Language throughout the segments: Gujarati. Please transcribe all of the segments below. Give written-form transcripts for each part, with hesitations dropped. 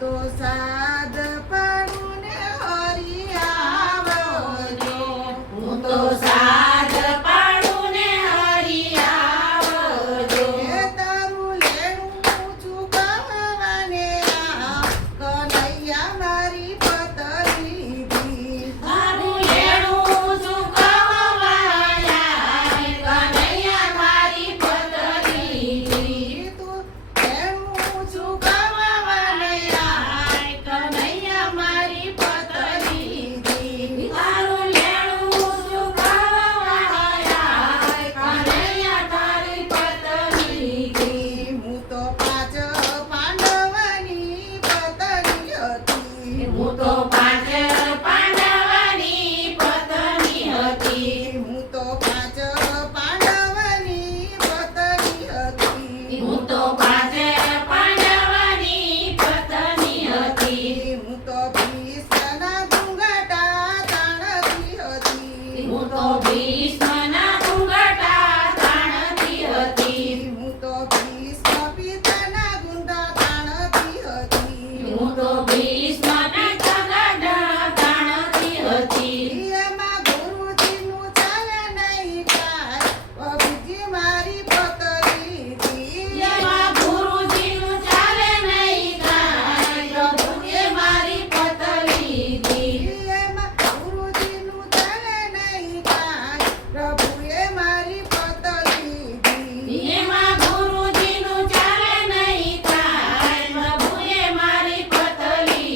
તો સાદ પડું ને હરી આવજો. હું તો સાદ પાડું ને હરી આવજો. એ તારું લેણું ચૂકવવાને આ કનૈયા મારી પતરી મારું લેણું ચૂકવવાયા કનૈયા મારી પતરી. તું લેણું ચૂકવવાને આ કનૈયા મારી પતરી. તારું લેણું ચૂકવવાયા કનૈયા તારી પતરી. હું તો પાંચ પાંડવની પતરી હતી. હું તો પાંચ પાંડવની પત્ની હતી. હું તો પાંચ પાંડવની પતરી હતી. હું તો પાંચ પાંડવની પત્ની હતી. હું તો ભીષ્મના ઘૂંઘટા તાણતી હતી. હું તો ભીષ્મના ઘૂંઘટા તાણતી હતી. હું તો ભીષ્મ પિતાના ઘૂંઘટા તાણતી હતી. હું તો ભીષ્મ પિતાના તાણતી હતી. એમાં ગુરુજીનું ચાલે નહીં કાંઈ, બીજી મારી પતરી હતી. એમાં ગુરુજીનું ચાલે નહીં કાંઈ, પ્રભુએ મારી પતરી હતી. એમાં ગુરુજીનું ચાલે નહીં કાંઈ, પ્રભુએ મારી પતરી હતી. એમાં ગુરુજીનું ચાલે નહીં કાંઈ, પ્રભુએ મારી પતરી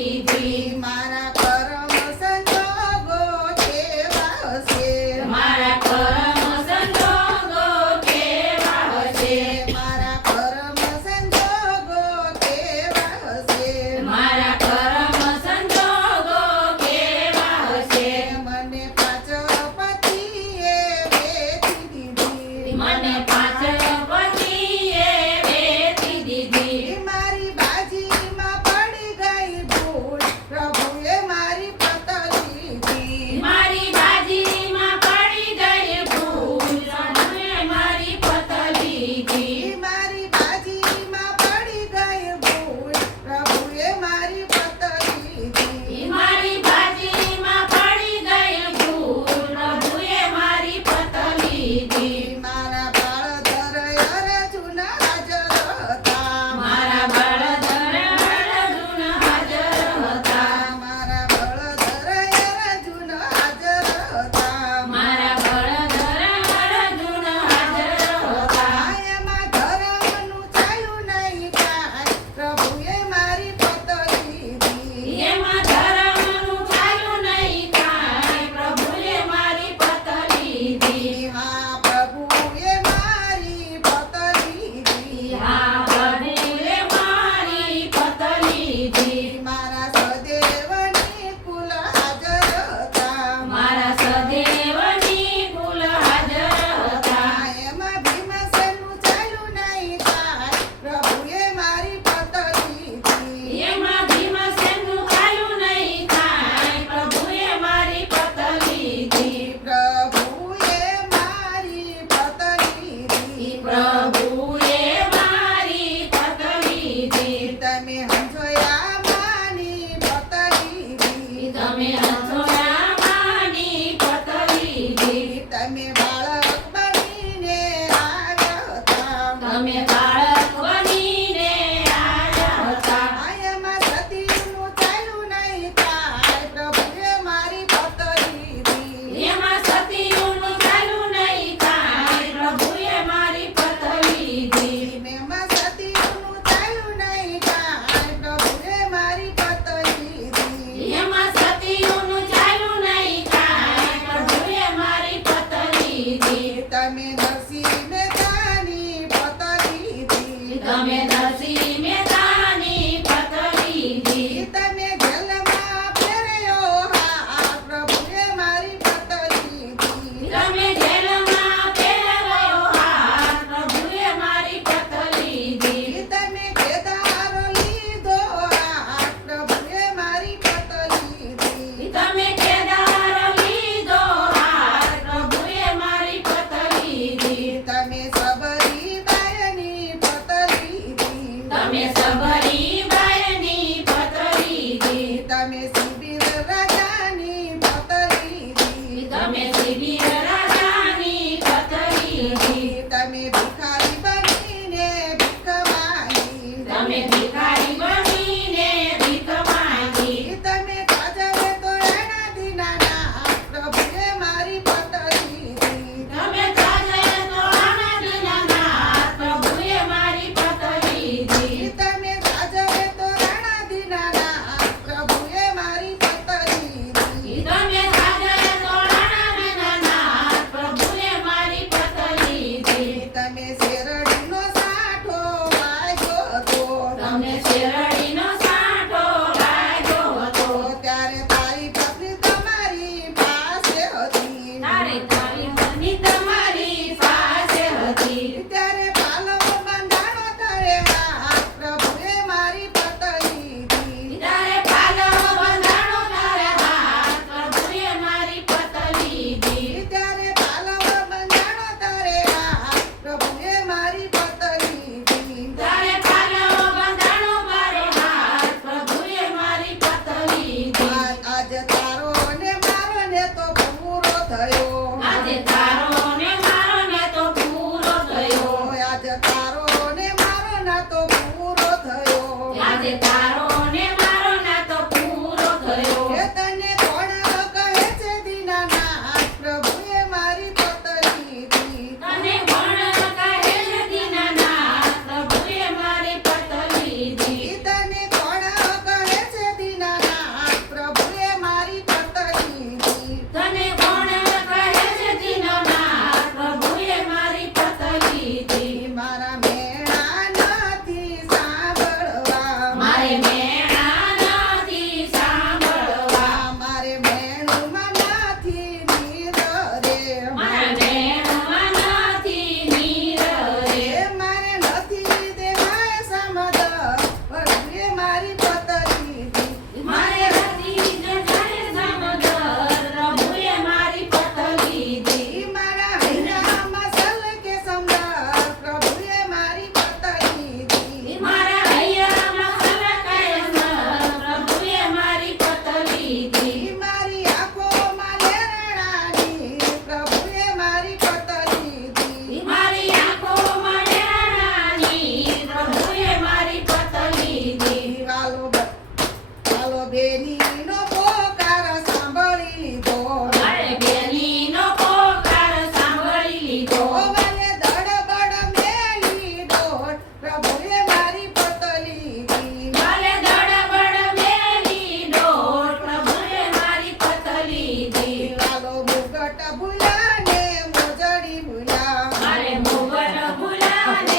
બેનીનો પોકાર સાંભળી લીધો અરે બેનીનો પોકાર સાંભળી લીધો વાલે દડબડ મેલી દોડ પ્રભુએ મારી પતલી દી ભલે દડબડ મેલી દોડ પ્રભુએ મારી પતલી દી લાલો મુગટ ભૂલી